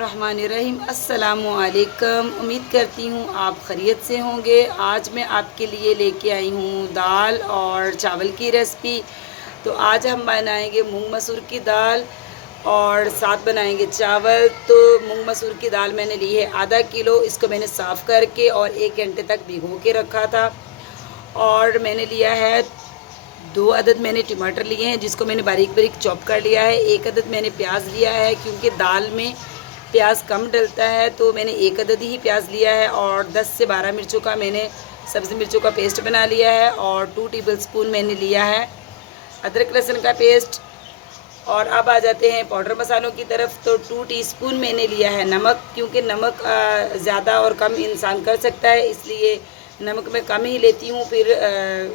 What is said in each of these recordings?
बिस्मिल्लाहिर्रहमानिर्रहीम। अस्सलाम वालेकुम। उम्मीद करती हूँ आप खैरियत से होंगे। आज मैं आपके लिए लेके आई हूँ दाल और चावल की रेसिपी। तो आज हम बनाएंगे मूंग मसूर की दाल और साथ बनाएंगे चावल। तो मूंग मसूर की दाल मैंने ली है आधा किलो। इसको मैंने साफ़ करके और 1 घंटे तक भिगो के रखा था। और मैंने लिया है 2 अदद मैंने टमाटर लिए हैं जिसको मैंने बारीक बारीक चॉप कर लिया है। 1 अदद मैंने प्याज लिया है क्योंकि दाल में प्याज कम डलता है, तो मैंने 1 अदद ही प्याज लिया है। और 10 से 12 मिर्चों का मैंने सब्ज़ी मिर्चों का पेस्ट बना लिया है। और 2 टेबलस्पून मैंने लिया है अदरक लहसुन का पेस्ट। और अब आ जाते हैं पाउडर मसालों की तरफ। तो 2 टीस्पून मैंने लिया है नमक, क्योंकि नमक ज़्यादा और कम इंसान कर सकता है, इसलिए नमक मैं कम ही लेती हूँ। फिर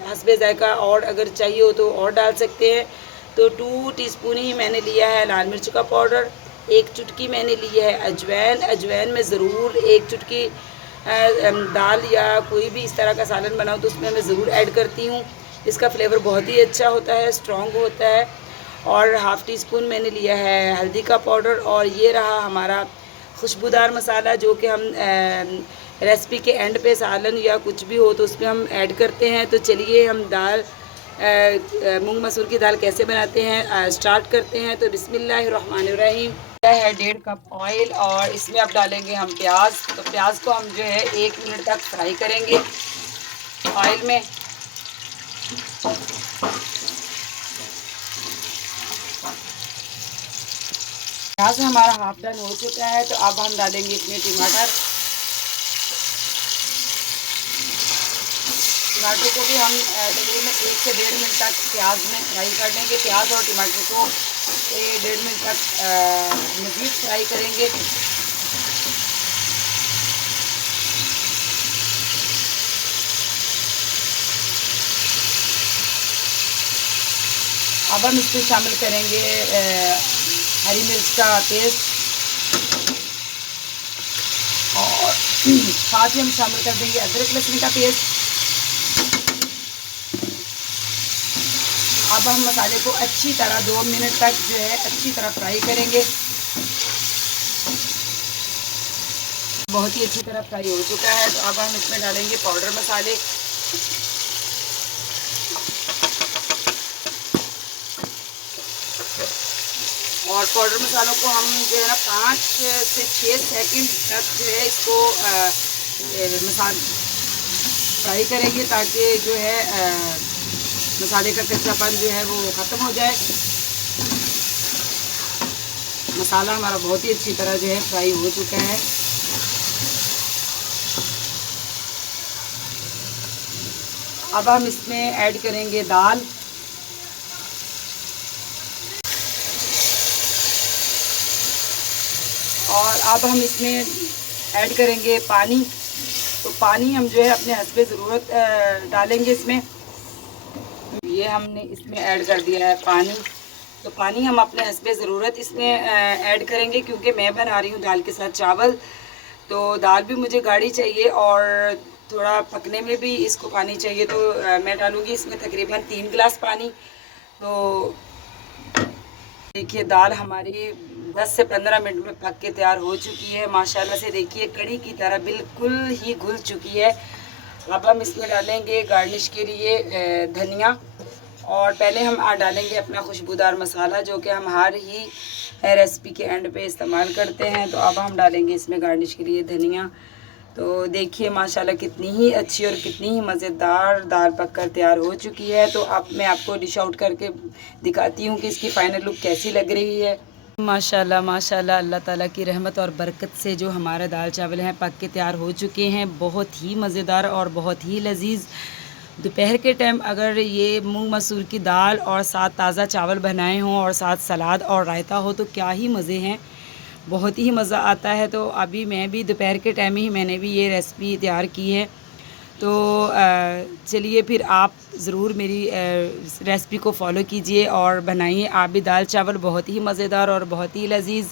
हस्बे ज़ायक़ा और अगर चाहिए हो तो और डाल सकते हैं। तो 2 टीस्पून ही मैंने लिया है लाल मिर्च का पाउडर। 1 चुटकी मैंने ली है अजवाइन। अजवाइन में ज़रूर 1 चुटकी दाल या कोई भी इस तरह का सालन बनाऊँ तो उसमें मैं ज़रूर ऐड करती हूँ। इसका फ्लेवर बहुत ही अच्छा होता है, स्ट्रॉन्ग होता है। और हाफ़ टी स्पून मैंने लिया है हल्दी का पाउडर। और ये रहा हमारा खुशबूदार मसाला, जो कि हम रेसिपी के एंड पे सालन या कुछ भी हो तो उसमें हम ऐड करते हैं। तो चलिए हम दाल मूंग मसूर की दाल कैसे बनाते हैं स्टार्ट करते हैं। तो बिस्मिल्लाहिर्रहमानिर्रहीम। है 1.5 कप ऑयल और इसमें अब डालेंगे हम प्याज। तो प्याज को हम जो है 1 मिनट तक फ्राई करेंगे ऑयल में। प्याज हमारा हाफ डन हो चुका है, तो अब हम डालेंगे इसमें टमाटर। टमाटर को भी हम तकरीबन 1 से 1.5 मिनट तक प्याज में फ्राई कर लेंगे। प्याज और टमाटर को 1.5 मिनट तक मज़ीद फ्राई करेंगे। अब हम इसमें शामिल करेंगे हरी मिर्च का पेस्ट और साथ ही हम शामिल कर देंगे अदरक लहसुन का पेस्ट। अब हम मसाले को अच्छी तरह 2 मिनट तक जो है अच्छी तरह फ्राई करेंगे। बहुत ही अच्छी तरह फ्राई हो चुका है, तो अब हम इसमें डालेंगे पाउडर मसाले। और पाउडर मसालों को हम जो है ना 5 से 6 सेकंड तक जो है इसको मसाला फ्राई करेंगे, ताकि जो है मसाले का कच्चापन जो है वो ख़त्म हो जाए। मसाला हमारा बहुत ही अच्छी तरह जो है फ्राई हो चुका है। अब हम इसमें ऐड करेंगे दाल। और अब हम इसमें ऐड करेंगे पानी। तो पानी हम जो है अपने हस्बे ज़रूरत डालेंगे इसमें। ये हमने इसमें ऐड कर दिया है पानी। तो पानी हम अपने हस्बे ज़रूरत इसमें ऐड करेंगे, क्योंकि मैं बना रही हूँ दाल के साथ चावल। तो दाल भी मुझे गाढ़ी चाहिए और थोड़ा पकने में भी इसको पानी चाहिए। तो मैं डालूँगी इसमें तकरीबन 3 गिलास पानी। तो देखिए दाल हमारी 10 से 15 मिनट में पक के तैयार हो चुकी है। माशाल्लाह से देखिए कड़ी की तरह बिल्कुल ही घुल चुकी है। अब हम इसमें डालेंगे गार्निश के लिए धनिया। और पहले हम डालेंगे अपना खुशबूदार मसाला, जो कि हम हर ही रेसिपी के एंड पे इस्तेमाल करते हैं। तो अब हम डालेंगे इसमें गार्निश के लिए धनिया। तो देखिए माशाल्लाह कितनी ही अच्छी और कितनी ही मज़ेदार दाल पककर तैयार हो चुकी है। तो अब मैं आपको डिश आउट करके दिखाती हूँ कि इसकी फ़ाइनल लुक कैसी लग रही है। माशाल्लाह माशाल्लाह, अल्लाह ताला की रहमत और बरकत से जो हमारा दाल चावल हैं पक के तैयार हो चुके हैं। बहुत ही मज़ेदार और बहुत ही लजीज़। दोपहर के टाइम अगर ये मूंग मसूर की दाल और साथ ताज़ा चावल बनाए हों और साथ सलाद और रायता हो तो क्या ही मज़े हैं, बहुत ही मज़ा आता है। तो अभी मैं भी दोपहर के टाइम ही मैंने भी ये रेसिपी तैयार की है। तो चलिए फिर आप ज़रूर मेरी रेसिपी को फॉलो कीजिए और बनाइए आप भी दाल चावल। बहुत ही मज़ेदार और बहुत ही लजीज़।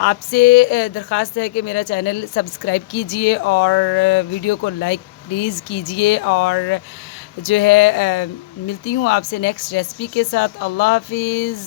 आपसे दरख्वास्त है कि मेरा चैनल सब्सक्राइब कीजिए और वीडियो को लाइक प्लीज़ कीजिए। और जो है मिलती हूँ आपसे नेक्स्ट रेसिपी के साथ। अल्लाह हाफिज़।